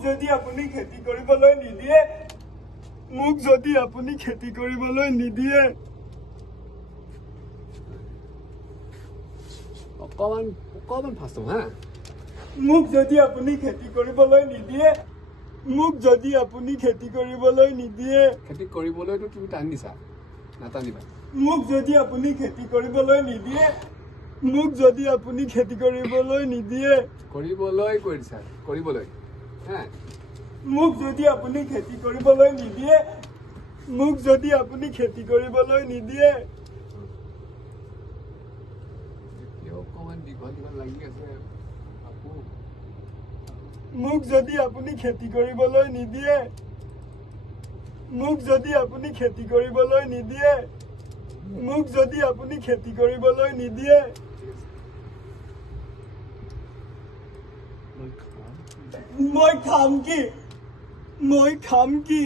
যদি আপুনি খেতি কৰিবলৈ নিদিয়ে মোক যদি আপুনি খেতি কৰিবলৈ নিদিয়ে অকমান ফাষ্ট হা মোক যদি আপুনি খেতি কৰিবলৈ নিদিয়ে মোক যদি আপুনি খেতি কৰিবলৈ নিদিয়ে খেতি কৰিবলৈতো তুমি টান দিছা নাটানিবা মোক যদি আপুনি খেতি কৰিবলৈ নিদিয়ে মোক যদি আপুনি খেতি কৰিবলৈ নিদিয়ে কৰিবলৈ কৈ দিছা কৰিবলৈ হা মোক যদি আপুনি খেতি কৰিবলৈ নিদিয়ে মোক যদি আপুনি খেতি কৰিবলৈ নিদিয়ে অকমান দীঘল দীঘল লাগি আছে আপু মোক যদি আপুনি খেতি কৰিবলৈ নিদিয়ে মোক যদি আপুনি খেতি কৰিবলৈ নিদিয়ে মোক যদি আপুনি খেতি কৰিবলৈ নিদিয়ে মই খাম কি